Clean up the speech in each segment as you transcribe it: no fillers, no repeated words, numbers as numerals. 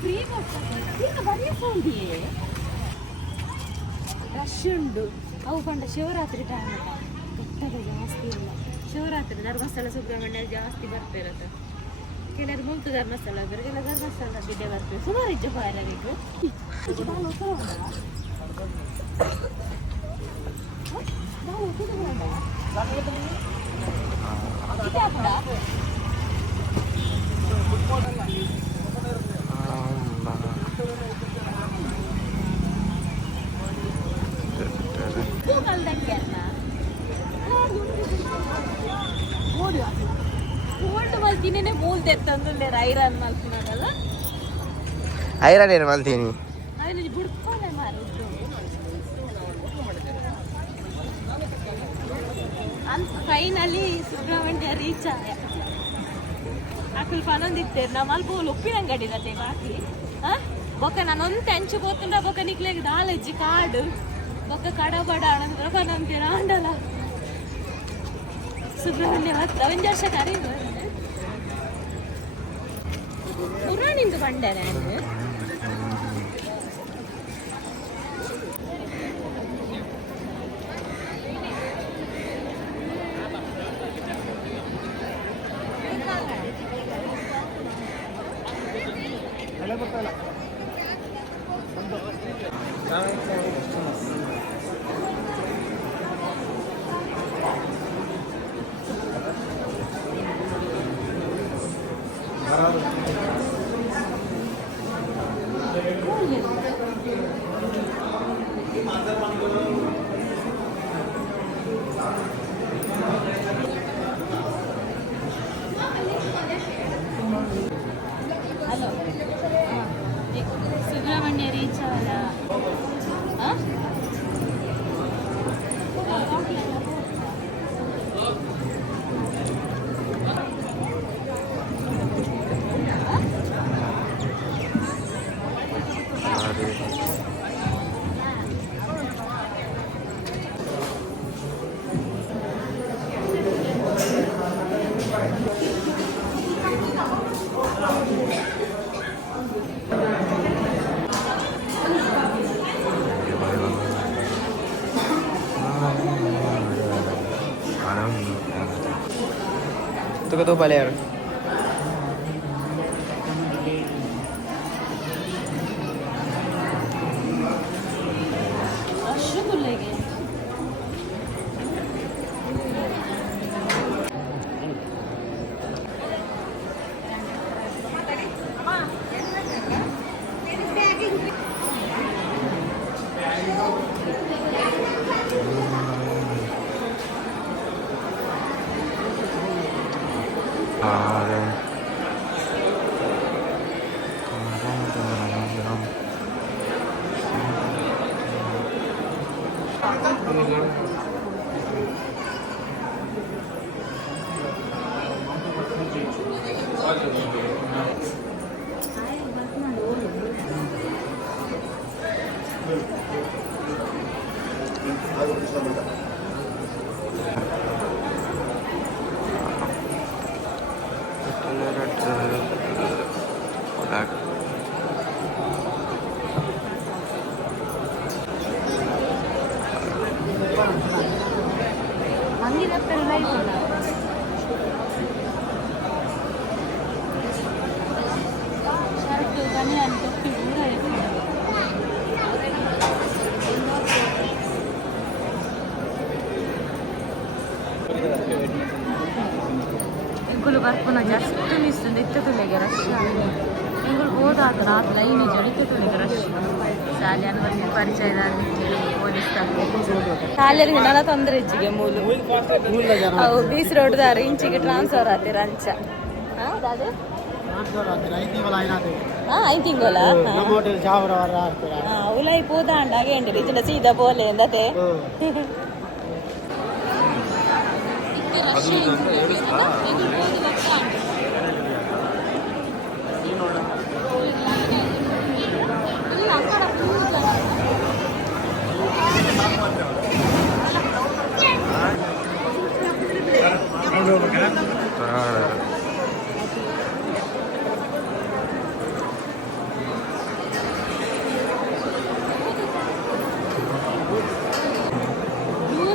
Free rush ಉಂಡು ಅವು ಪಂಡ ಶಿವರಾತ್ರಿ ಟೈಮ್ ಬೆಟ್ಟದ ಜಾಸ್ತಿ ಇಲ್ಲ. ಶಿವರಾತ್ರಿ ಧರ್ಮಸ್ಥಳ ಸುಬ್ರಹ್ಮಣ್ಯ ಜಾಸ್ತಿ ಬರ್ತಿರತ್ತೆ. ಕೆಲವರು ಮುಲ್ತು ಧರ್ಮಸ್ಥಳ ಆದರೆ ಕೆಲ ಧರ್ಮಸ್ಥಳ ಬಿಡ್ಡೆ ಬರ್ತೇವೆ. ಸುಮಾರು ಇಜ್ಜ ಬಾಯಬೇಕು ಮಲ್ತಿನೇ ಮೂಲ್ ತೆತ್ತಂದ್ರೆ ಐರನ್ ಮಲ್ತಿನಲ್ಲ ಐರನ್ ಏನು ಮಲ್ತೀನಿ ಅದನ್ನ ಬಿಡ್ಕೊಂಡೆ ಮಾರಿದ್ದು ಅಂತ ಫೈನಲಿ ಸುಬ್ರಹ್ಮಣ್ಯ ರೀಚ್ ಆಯ ಅಕ್ಕಲ್ ಪನೊಂದಿತ್ತೇರು ನಾ ಮಲ್ಪೋಲು ಉಪ್ಪಿನ ಅಂಗಡಿ ಇರತ್ತೆ ಬಾಕಿ ಬೊಕ್ಕ ನಾನೊಂದು ತೆಂಚು ಗೊತ್ತುಂಡ ಬೊಕ್ಕ ನಿಕ್ಲೆಗೆ ನಾಲೆಜ್ಜಿ ಕಾಡು ಬೊಕ್ಕ ಕಡಬಡ ಅಣಂದ್ರ ಪನೊಂದಿರ ಅಂಡಲ್ಲ ಸುಬ್ರಹ್ಮಣ್ಯ ಹತ್ತ ಒಂದು ವರ್ಷ ಕರೀದು ಪುರಾಣಿಂದು ಬಂಡೆ ನಾನು ಸುಬ್ರಹ್ಮಣ್ಯ ರೀಚ್ ಆದ Itu ketua Baler. ఇంకులు ಬರ್ಪುನ ಜಸ್ಟ್ ಮಿಸ್ಸುಂಡು ಇತ್ತುಲೆಗೆ ರಶ್ ಇಂಗುಲು ಹೋದಾದ ರಾತ್ ಲೈನ್ ಜಡಿತುಲೆಗೆ ರಶ್ ಶಾಲೆ ಅನ್ವರ್ಸಿ ಪರಿಚಯದ ಪೊಲೀಸ್ ಶಾಲೆಗೆ ನನ್ನ ತೊಂದರೆ ಇಚ್ಚಿಗೆ ಮೂಲು ಅವು ಬೀಸ್ ರೋಡ್ ದಾರ ಇಂಚಿಗೆ ಟ್ರಾನ್ಸ್ಫರ್ ಆತಿರ ಅಂಚ ಐತಿಂಗೋಲ ಉಲೈ ಪೂದಾಂಡ ಆಗೇಂಡಿ ಇಚ್ಚಿನ ಸೀದಾ ಪೋಲೆ ಎಂದತೆ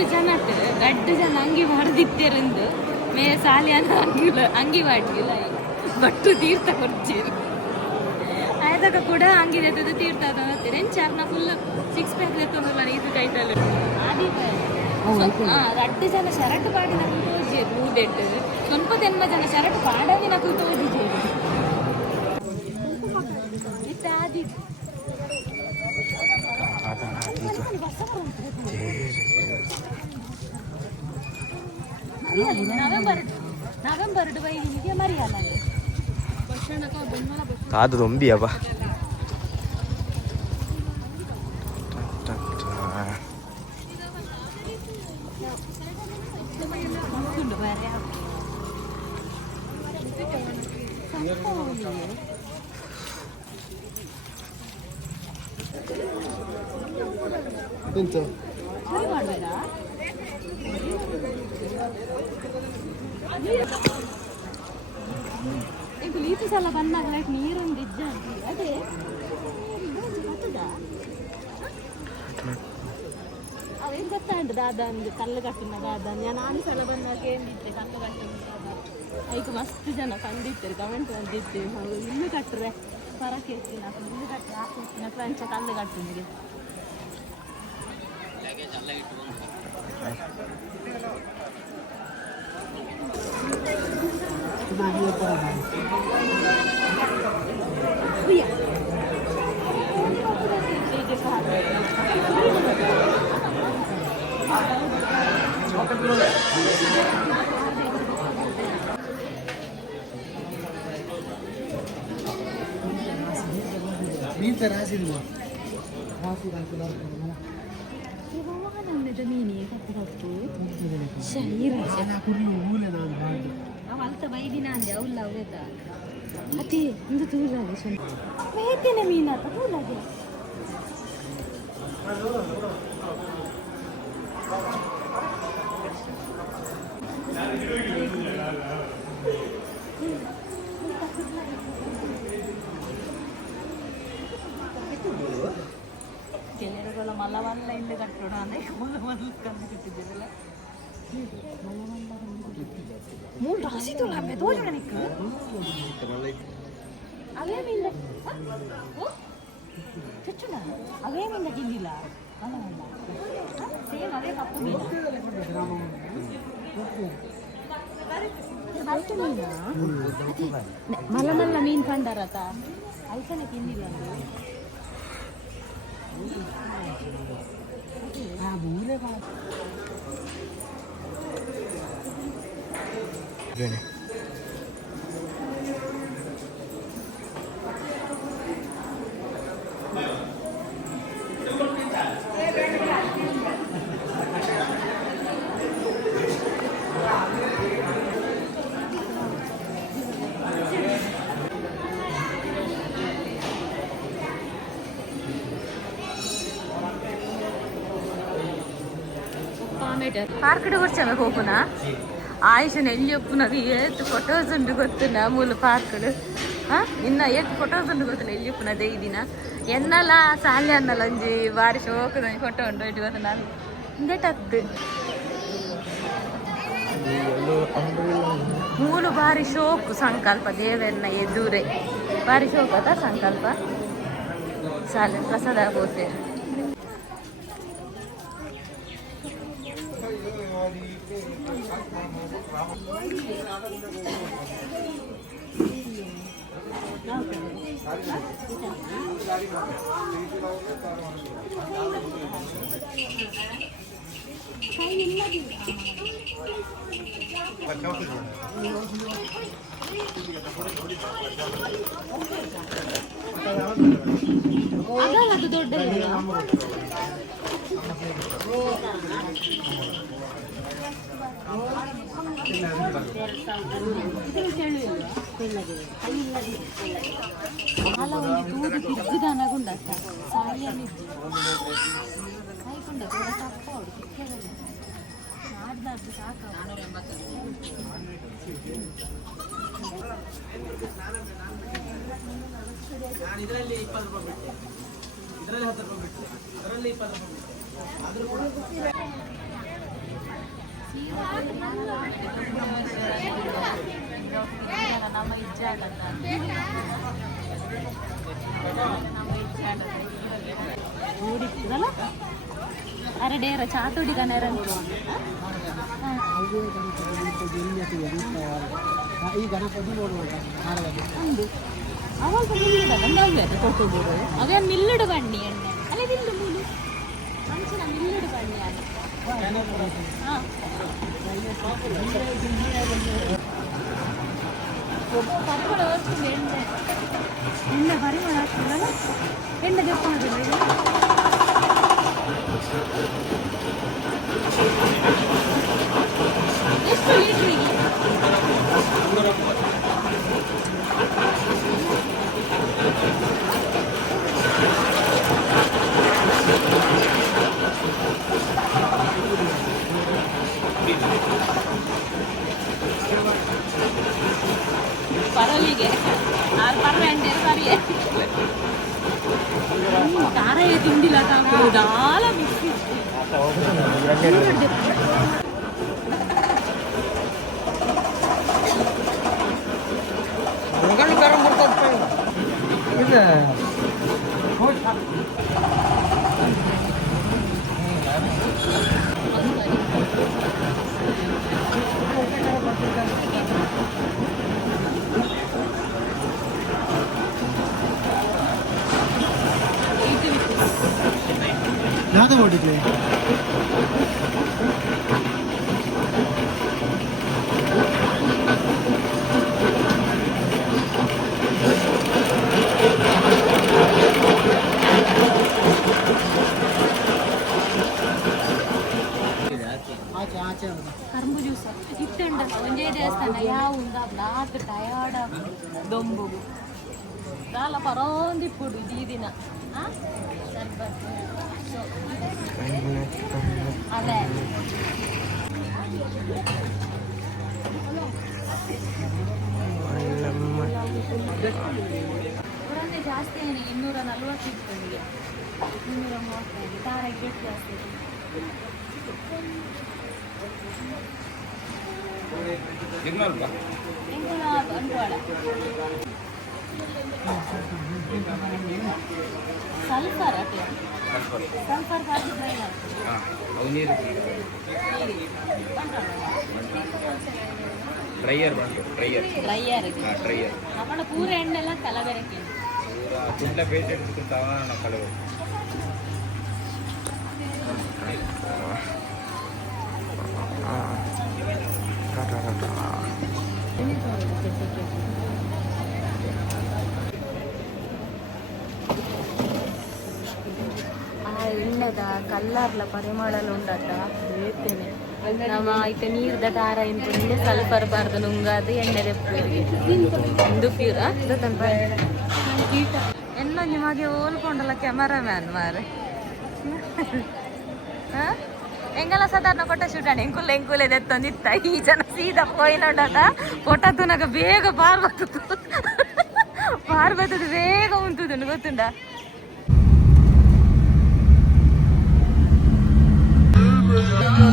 ಮೂರು ಜನ ಗಡ್ಡು ಜನ ಅಂಗಿ ಹೊಡೆದಿತ್ತೇರಂದು ಮೇ ಸಾಲಿಯನ್ನ ಅಂಗಿ ಮಾಡಿಲ್ಲ ಬಟ್ಟು ತೀರ್ಥ ಕೊಡ್ತೀರಿ ಆಯ್ದಾಗ ಕೂಡ ಅಂಗಿ ಎತ್ತದ ತೀರ್ಥ ತಗೋತೀರಿ ಎಂಚಾರ್ನ ಫುಲ್ 6 ಪ್ಯಾಕ್ ಎತ್ತೊಂದಿಲ್ಲ ಇದು ಕೈತಲ್ಲ ರಡ್ಡು ಜನ ಶರಟ್ ಪಾಡಿ నాకు ತೋಜೇರು ಮೂಡೆಟ್ಟು ಸ್ವಲ್ಪ ತೆನ್ಮ ಜನ ಶರಟ್ ಪಾಡಾಗಿ నాకు ತೋಜಿಜೇರು ಇತ್ತಾದಿ ನವೆಂಬರ್ ಬೈಲಿಗೆ ಮರಿಯಲ್ಲ ಅದು ರೊಂಬಿಯಪ್ಪ ಎಂತ ಲೀತು ಸಲ ಬಂದಾಗ ಲೈಕ್ ನೀರೊಂದು ಇಜ್ಜ ಅದೇ ಅವೇನು ಗೊತ್ತಾ ಉಂಟು ದಾದ ಅಂದು ಕಲ್ಲು ಕಟ್ಟಿನ ದಾದ ನಾನು ಸಲ ಬಂದಾಗ ಏನಿದ್ದೆ ಕಲ್ಲು ಕಟ್ಟಿನ ದಾದ ಅದಕ್ಕೆ ಮಸ್ತ್ ಜನ ಕಂಡಿರ್ತಾರೆ ಕಮೆಂಟ್ ಬಂದಿರ್ತೀವಿ ನಾವು ಇನ್ನು ಕಟ್ಟರೆ ಪರಕ್ಕೆ ಎತ್ತಿನ ಇನ್ನು ಕಟ್ಟರೆ ಹಾಕಿರ್ತೀನಿ ಫ್ರೆಂಚ ಕಲ್ಲು ಕಟ್ಟಿನಿಗೆ ಮೀನ್ ರಾಸಿಲ್ವಾ ಅವಲ್ತ ಬೈದಿನ ಅಂದೆ ಅವಲ್ಲ ಅವದ ಅದೇ ಒಂದು ತೂಲಾಗೆ ಬೇತೇನೆ ಮೀನಾತ ತೂಲಾಗೆ ಕೆಲವರೆಲ್ಲ ಮಲವಲ್ಲ ಇಲ್ಲಿ ಕಟ್ಟೋಣ ಅಂದ್ರೆ ಮಲವಲ್ಲ ಕಂಡು ಕಟ್ಟಿದ್ದೀರಲ್ಲ ಮೂರು ರಾಸಿ ತೋಲಾಮೆ ತೋಜೋಣ ನಿಕ್ಕ ಅವೇ ಮೀನ ಚುಚ್ಚುನ ಅವೇ ಮೀನ ಗಿಲ್ಲಿಲ್ಲ ಮಲವಲ್ಲ ಸೇಮ್ ಅವೇ ಕಪ್ಪು ಮೀನ ಬಲ್ತು ಮೀನ ಮಲಮಲ್ಲ ಮೀನ್ ಕಂಡರತ ಐಸನೆ ತಿನ್ನಿಲ್ಲ ಪಾರ್ಕಡೆ ಬರ್ಚವೆ ಹೋಗುನ ಆಯುಷನ ಎಲ್ಲಿ ಒಪ್ಪುನದು ಏತ್ ಫೋಟೋಸ್ ಉಂಟು ಗೊತ್ತುನ ಮೂಲ ಪಾರ್ಕಡು ಇನ್ನ ಏತ್ ಫೋಟೋಸ್ ಉಂಟು ಗೊತ್ತಿಲ್ಲ ಎಲ್ಲಿ ಒಪ್ಪುನದೇ ಈ ದಿನ ಎನ್ನಲ್ಲ ಸಾಲೆ ಅನ್ನಲ್ಲ ಒಂಜಿ ಬಾರಿ ಶೋಕದ ಫೋಟೋ ಉಂಟು ಇಟ್ಟು ಗೊತ್ತ ನಾನು ಇಂದೆಟದ್ದು ಮೂಲು ಬಾರಿ ಶೋಕು ಸಂಕಲ್ಪ ದೇವರನ್ನ ಎದುರೇ ಬಾರಿ ಶೋಕ ಅದ ಸಂಕಲ್ಪ ಸಾಲೆ ಪ್ರಸಾದ ಹೋತೆ ಅದಲ್ಲ ಅದು ದೊಡ್ಡ ಅಲ್ಲ ಒಂದು ದೂರ ತಿದ್ದುದಾನಗುಂಡ ಸಾಲಿಯಲ್ಲಿ ಕೈಕೊಂಡ ತಪ್ಪ ಅವಳು ಕಿಕ್ಕದಲ್ಲಿ ನಾಡ್ದಾಡ್ದು ಸಾಕು ಇದರಲ್ಲಿ 20 ರೂಪಾಯಿ ಬಿಟ್ಟು ಇದರಲ್ಲಿ 10 ರೂಪಾಯಿ ಬಿಟ್ಟು ಇದರಲ್ಲಿ 20 ರೂಪಾಯಿ ಬಿಟ್ಟು ಆದರೂ ಕೂಡ ನಮ್ಮ ಇಚ್ಛೆ ಆಗತ್ತ ಓಡಿತ್ತದಲ್ಲ ಅರೆ ಡೇರ ಚಾತುಡಿಗ ನೆರಂತು ಈ ಗಣಪತಿ ನೋಡುವಾಗ ಒಂದು ಅವಾಗ ನಿಲ್ಲಿಡಲ್ಲ ನವ್ವೆ ಅದು ಕೊಟ್ಟುಬಿಡು ಅದೇ ನಿಲ್ಲಿಡು ಬಣ್ಣಿ ಎಣ್ಣೆ ಅಲ್ಲೇ ನಿಲ್ಲು ಮೂಲು ಅಂಚಿನ ನಿಲ್ಲಿಡು ಬಣ್ಣಿ ಅದು ಹಾಂ ಪರಿಮಳ ವಸ್ತುಂದು ಎಣ್ಣೆ ಎಣ್ಣೆ ಪರಿಮಳ ಆಗ್ತದಲ್ಲ ಎಣ್ಣೆ ತೆಕ್ಕೊಳ್ಳೋದಿಲ್ಲ ಇದು ಎಷ್ಟು ಲೀಟ್ರಿಗೆ ಪರಲಿಗೆ ನಾನು ಪರ್ವೆಂಡೆ ಸರಿಯೇ ತಾರೆಯ ತಿಂಡಿಲ್ಲ ದಾಲ ಮಿಕ್ಸಿ ಗರಂ ಬರ್ತದೆ ಯಾವ್ದು ಮಾಡಿದ್ವಿ ಕರ್ಬು ಜ್ಯೂಸ್ ಇತ್ತುಂಡ ಒಂದೇ ದೇವಸ್ಥಾನ ಯಾವ ನಾಲ್ಕು ಟಯರ್ಡ್ ದೊಂಬು ನಾಲ ಪರೋಂದಿಪ್ಪುಡು ಈ ದಿನ ಅದೇ ಪುರಂದೆ ಜಾಸ್ತಿ ಏನು 240 ಇತ್ತು ನನಗೆ 235 ತಾರಾಗಿ ರೇಟ್ ಜಾಸ್ತಿ ಬಂಟ್ವಾಳ ಸಲ್ಫರ್ ಅಟ್ಟೆ ಸಲ್ಫರ್ ಹಾಕಿ ಡ್ರೈಯರ್ ಬಂತು ಡ್ರೈಯರ್ ಅವನ ಪೂರ ಎಣ್ಣೆಲ್ಲ ಕಲಬೆರಕೆ ತುಂಬ ಪೇಷಂಟ್ಸ್ ಸಾಧಾರಣ ಕಲವು ಎಣ್ಣೆದ ಕಲ್ಲರ್ಲ ಪರಿಮಳಲು ಉಂಡತ್ತ ಬೇತೇನೆ ನಮ್ಮ ಐತೆ ನೀರ್ದ ದಾರ ಇಂಪುಂಡೆ ಸಲ್ಫರ್ ಬಾರ್ದು ನುಂಗಾದು ಎಣ್ಣೆ ದೆಪ್ಪುವಿಗೆ ಒಂದು ಪ್ಯೂರ ಎನ್ನ ನಿಮಗೆ ಓಲ್ಕೊಂಡಲ್ಲ ಕ್ಯಾಮರಾಮ್ಯಾನ್ ಮಾರೆ ಎಂಗೆಲ್ಲ ಸಾಧಾರಣ ಕೊಟ್ಟ ಶೂಟಾಣ ಎಂಕುಲೆ ದೆತ್ತೊಂದಿತ್ತ ಈ ಜನ ಸೀದಾ ಪೋಯ್ನೊಂಡತ ಕೊಟ್ಟ ತುನಗ ಬೇಗ ಬಾರ್ ಬರ್ತದ ಬೇಗ ಉಂಟುದು ಗೊತ್ತುಂಡ Oh